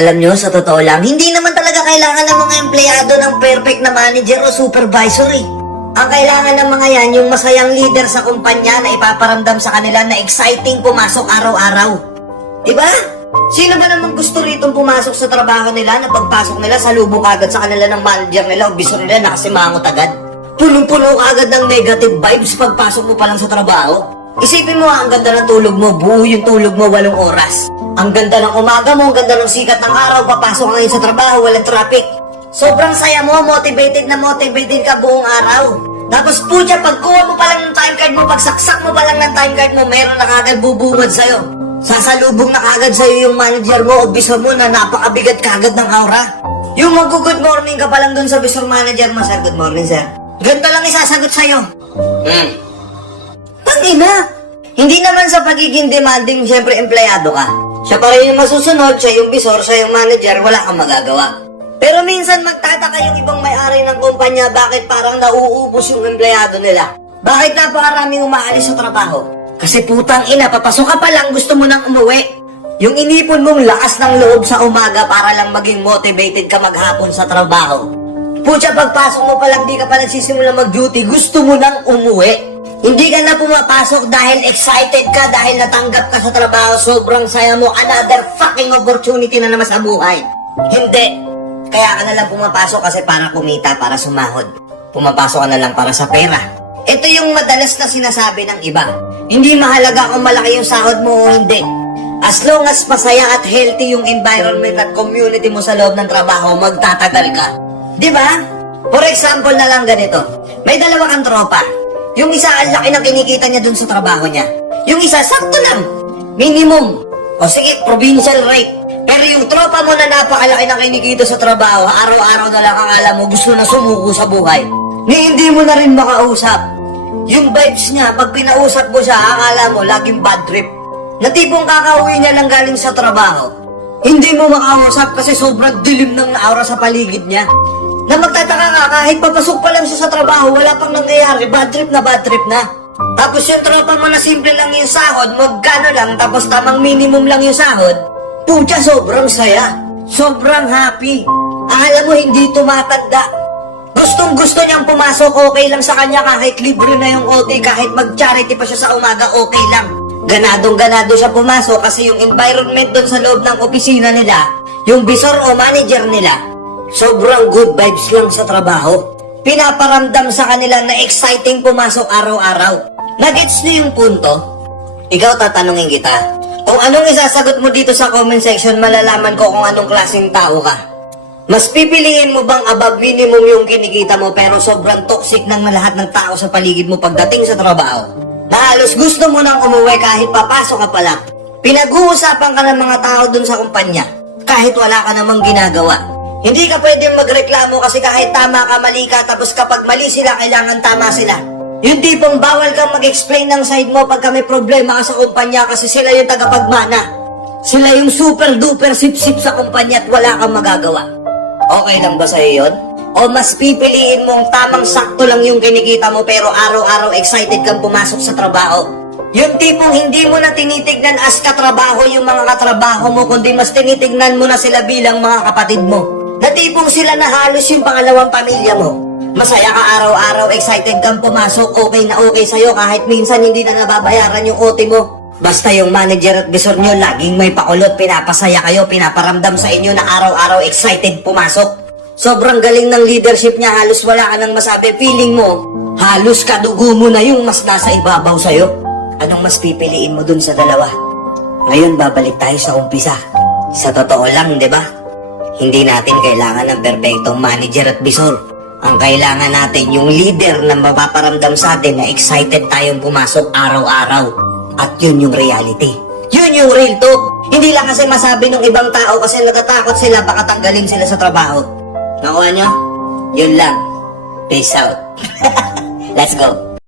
Alam nyo, sa totoo lang, hindi naman talaga kailangan ng mga empleyado ng perfect na manager o supervisor eh. Ang kailangan ng mga yan, yung masayang leader sa kumpanya na ipaparamdam sa kanila na exciting pumasok araw-araw. Diba? Sino ba naman gusto ritong pumasok sa trabaho nila na pagpasok nila salubong agad sa kanila ng manager nila o bisor nila nakasimangot agad? Punong-puno agad ng negative vibes pagpasok mo pa lang sa trabaho. Isipin mo ang ganda ng tulog mo, buo yung tulog mo 8 oras. Ang ganda ng umaga mo, ang ganda ng sikat ng araw, papasok ka ngayon sa trabaho, walang traffic. Sobrang saya mo, motivated na motivated ka buong araw. Tapos putya, pagkuha mo pa lang ng time card mo, pagsaksak mo pa lang ng time card mo, meron na kagad bubungad sa'yo. Sasalubong na kagad sa'yo yung manager mo o bisor mo na napakabigat kagad ng aura. Yung mag-good morning ka pa lang dun sa bisor manager mo, sir, good morning sir. Ganito lang isasagot sa'yo. Tangina! Hindi naman sa pagiging demanding, syempre empleyado ka. Siya pa rin yung masusunod, siya yung bisor, siya yung manager, wala kang magagawa. Pero minsan magtataka yung ibang may-ari ng kumpanya bakit parang nauubos yung empleyado nila. Bakit napakaraming umaalis sa trabaho? Kasi putang ina, papasok ka pa lang, gusto mo nang umuwi. Yung inipon mong lakas ng loob sa umaga para lang maging motivated ka maghapon sa trabaho. Putya, pagpasok mo pa lang, di ka pa nagsisimula mag-duty, gusto mo nang umuwi. Hindi ka na pumapasok dahil excited ka, dahil natanggap ka sa trabaho, sobrang saya mo, another fucking opportunity na naman sa buhay. Hindi. Kaya ka na lang pumapasok kasi para kumita, para sumahod. Pumapasok ka na lang para sa pera. Ito yung madalas na sinasabi ng iba. Hindi mahalaga kung malaki yung sahod mo o hindi. As long as masaya at healthy yung environment at community mo sa loob ng trabaho, magtatagal ka. Diba? For example na lang ganito. May dalawa kang tropa. Yung isa, ang laki ng kinikita niya dun sa trabaho niya. Yung isa, sakto lang. Minimum. O sige, provincial rate. Pero yung tropa mo na napakalaki ng kinikita sa trabaho, araw-araw na lang ang alam mo, gusto na sumuko sa buhay. Ni hindi mo na rin makausap. Yung vibes niya, pag pinausap mo siya, akala mo, laging bad trip. Na tipong kakauwi niya lang galing sa trabaho. Hindi mo makausap kasi sobrang dilim ng aura sa paligid niya. Na magtataka ka, kahit papasok pa lang siya sa trabaho, wala pang nangyayari, bad trip na. Tapos yung tropa mo na simple lang yung sahod, magkano lang, tapos tamang minimum lang yung sahod, putya, sobrang saya. Sobrang happy. Akala mo hindi tumatanda. Gustong gusto niyang pumasok, okay lang sa kanya kahit libre na yung OT, kahit mag-charity pa siya sa umaga, okay lang. Ganadong-ganado siya pumasok kasi yung environment doon sa loob ng opisina nila, yung bisor o manager nila, sobrang good vibes lang sa trabaho. Pinaparamdam sa kanila na exciting pumasok araw-araw. Nagets niyo yung punto? Ikaw, tatanungin kita. Kung anong isasagot mo dito sa comment section, malalaman ko kung anong klaseng tao ka. Mas pipiliin mo bang above minimum yung kinikita mo pero sobrang toxic ng lahat ng tao sa paligid mo pagdating sa trabaho? Na halos gusto mo nang umuwi kahit papasok ka pa lang. Pinag-uusapan ka ng mga tao dun sa kumpanya kahit wala ka namang ginagawa. Hindi ka pwedeng magreklamo kasi kahit tama ka, mali ka, tapos kapag mali sila, kailangan tama sila. Yung tipong bawal kang mag-explain ng side mo pagka may problema ka sa kumpanya kasi sila yung tagapagmana. Sila yung super duper sip-sip sa kumpanya at wala kang magagawa. Okay lang ba sa'yo yun? O mas pipiliin mong tamang sakto lang yung kinikita mo pero araw-araw excited kang pumasok sa trabaho? Yung tipong hindi mo na tinitignan as katrabaho yung mga katrabaho mo kundi mas tinitignan mo na sila bilang mga kapatid mo. Na tipong sila na halos yung pangalawang pamilya mo. Masaya ka araw-araw, excited kang pumasok, okay na okay sa'yo kahit minsan hindi na nababayaran yung OT mo. Basta yung manager at bisor nyo laging may pakulot, pinapasaya kayo, pinaparamdam sa inyo na araw-araw excited pumasok. Sobrang galing ng leadership niya, halos wala ka nang masabi. Feeling mo, halos kadugo mo na yung mas nasa ibabaw sa'yo. Anong mas pipiliin mo dun sa dalawa? Ngayon, babalik tayo sa umpisa. Sa totoo lang, di ba? Hindi natin kailangan ng perpektong manager at bisor. Ang kailangan natin yung leader na mapaparamdam sa atin na excited tayong pumasok araw-araw. At yun yung reality. Yun yung real talk. Hindi lang kasi masabi ng ibang tao kasi natatakot sila baka tanggalin sila sa trabaho. Nakuha nyo? Yun lang. Peace out. Let's go.